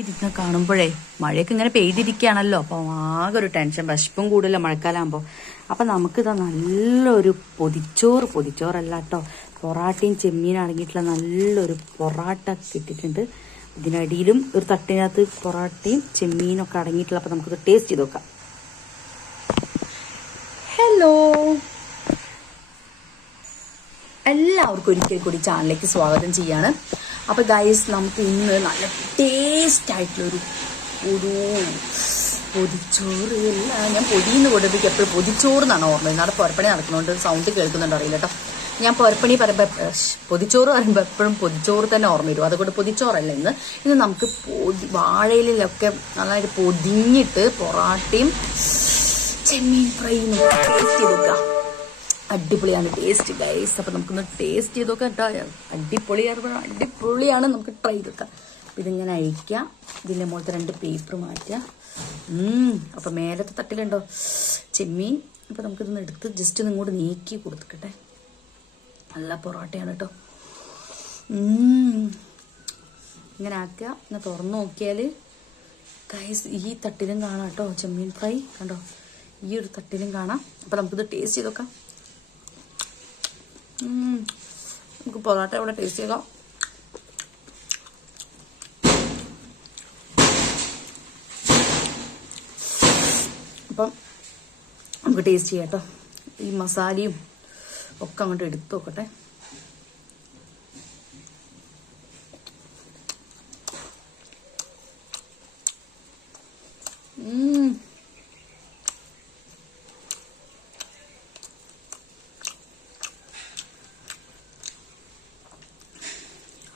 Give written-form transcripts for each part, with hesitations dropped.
ഇരിക്കുന്ന കാണുമ്പോഴേ മഴയൊക്കെ ഇങ്ങനെ പെയ്തിരിക്കുകയാണല്ലോ. അപ്പോൾ ആകെ ഒരു ടെൻഷൻ, വിശപ്പും കൂടുതലോ മഴക്കാലാകുമ്പോൾ. അപ്പം നമുക്കിതാ നല്ലൊരു പൊതിച്ചോറല്ല കേട്ടോ, പൊറാട്ടയും ചെമ്മീനും അടങ്ങിയിട്ടുള്ള നല്ലൊരു പൊറാട്ട കിട്ടിയിട്ടുണ്ട്. ഇതിനടിയിലും ഒരു തട്ടിനകത്ത് പൊറാട്ടയും ചെമ്മീനൊക്കെ അടങ്ങിയിട്ടുള്ള. അപ്പം നമുക്കിത് ടേസ്റ്റ് ചെയ്ത് നോക്കാം. ഹലോ, എല്ലാവർക്കും ഒരിക്കൽ കൂടി ചാനലിലേക്ക് സ്വാഗതം ചെയ്യാണ്. അപ്പോൾ ഗൈസ്, നമുക്ക് ഇന്ന് നല്ല ടേസ്റ്റ് ആയിട്ടുള്ളൊരു പൊതിച്ചോറ്. ഞാൻ പൊതിന്ന് കൊടുപ്പിക്കും, എപ്പോഴും പൊതിച്ചോറ് എന്നാണ് ഓർമ്മ. നാളെ പുരപ്പണി നടക്കുന്നുണ്ട്, സൗണ്ട് കേൾക്കുന്നുണ്ടോ അറിയില്ല കേട്ടോ. ഞാൻ പുരപ്പണി പറയുമ്പോൾ പൊതിച്ചോറ് പറയുമ്പോൾ എപ്പോഴും പൊതിച്ചോറ് തന്നെ ഓർമ്മ വരും. അതുകൊണ്ട് പൊതിച്ചോറല്ല ഇന്ന് നമുക്ക് വാഴയിലൊക്കെ നന്നായിട്ട് പൊതിഞ്ഞിട്ട് പൊറാട്ടയും ചെമ്മീൻ ഫ്രൈയും ടേസ്റ്റ് ചെയ്ത് നോക്കാം. അടിപൊളിയാണ് ടേസ്റ്റ് ഗൈസ്. അപ്പം നമുക്കൊന്ന് ടേസ്റ്റ് ചെയ്ത് നോക്കാം കേട്ടോ. അടിപൊളിയാണ്, നമുക്ക് ട്രൈ ചെയ്ത് നോക്കാം. ഇതിങ്ങനെ അഴിക്കാം, ഇതിൻ്റെ മുകളിലത്തെ 2 പേപ്പർ മാറ്റുക. അപ്പം മേലത്തെ തട്ടിലുണ്ടോ ചെമ്മീൻ. അപ്പം നമുക്കിതൊന്ന് എടുത്ത് ജസ്റ്റ് ഒന്ന് ഇങ്ങോട്ട് നീക്കി കൊടുത്തിട്ടെ. നല്ല പൊറോട്ടയാണ് കേട്ടോ. ഇങ്ങനെ ആക്കുക. ഇങ്ങനെ തുറന്നു നോക്കിയാൽ ഗൈസ് ഈ തട്ടിലും കാണാം കേട്ടോ ചെമ്മീൻ ഫ്രൈ. കണ്ടോ, ഈ ഒരു തട്ടിലും കാണാം. അപ്പം നമുക്കിത് ടേസ്റ്റ് ചെയ്ത് നോക്കാം. നമുക്ക് പൊറോട്ട ഇവിടെ ടേസ്റ്റ് ചെയ്യാം. അപ്പം നമുക്ക് ടേസ്റ്റ് ചെയ്യാം കേട്ടോ. ഈ മസാലയും ഒക്കെ അങ്ങോട്ട് എടുത്തു നോക്കട്ടെ.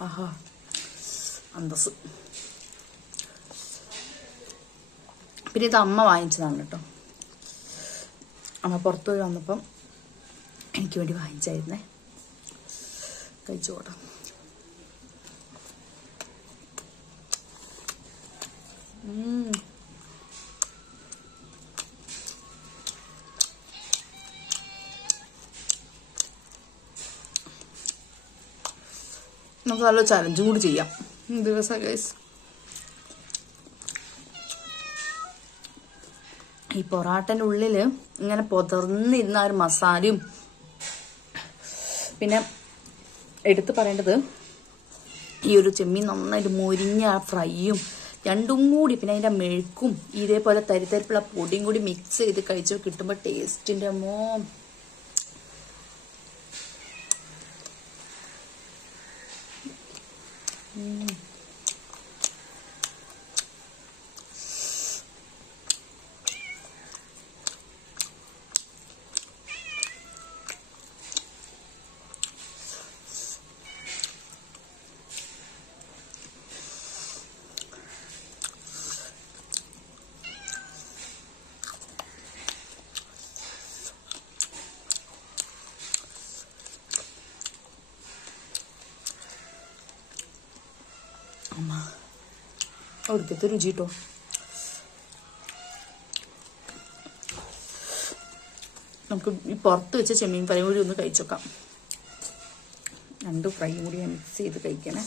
ആഹാ, അന്തസ്. പിന്നെ ഇത് അമ്മ വാങ്ങിച്ചതാണ് കേട്ടോ. അമ്മ പുറത്തു പോയി വന്നപ്പം എനിക്ക് വേണ്ടി വാങ്ങിച്ചായിരുന്നേ. കഴിച്ചോട്ടെ. നമുക്ക് നല്ല ചലഞ്ചും കൂടി ചെയ്യാം ദിവസം ഗൈസ്. ഈ പൊറാട്ടൻ്റെ ഉള്ളിൽ ഇങ്ങനെ പൊതർന്നിരുന്ന ഒരു മസാലയും, പിന്നെ എടുത്ത് പറയേണ്ടത് ഈ ഒരു ചെമ്മീൻ നന്നായിട്ട് മൊരിഞ്ഞ ഫ്രൈയും രണ്ടും കൂടി, പിന്നെ അതിൻ്റെ മെഴുക്കും ഇതേപോലെ തരിത്തരിപ്പുള്ള പൊടിയും കൂടി മിക്സ് ചെയ്ത് കഴിച്ച് കിട്ടുമ്പോൾ ടേസ്റ്റിൻ്റെ അവിടുത്തെ രുചി കേട്ടോ. നമുക്ക് ഈ പുറത്ത് വെച്ച ചെമ്മീൻ ഫ്രൈ കൂടി ഒന്ന് കഴിച്ചോക്കാം. 2 ഫ്രൈയും കൂടി മിക്സ് ചെയ്ത് കഴിക്കണേ.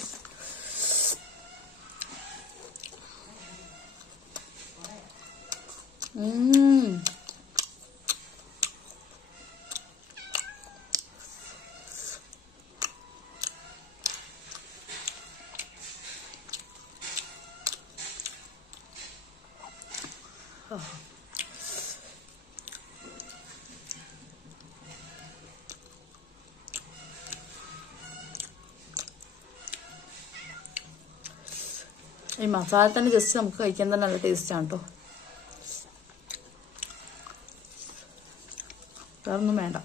ഈ മസാല തന്നെ ജസ്റ്റ് നമുക്ക് കഴിക്കാൻ തന്നെ നല്ല ടേസ്റ്റാണ് കേട്ടോ. വേറൊന്നും വേണ്ട.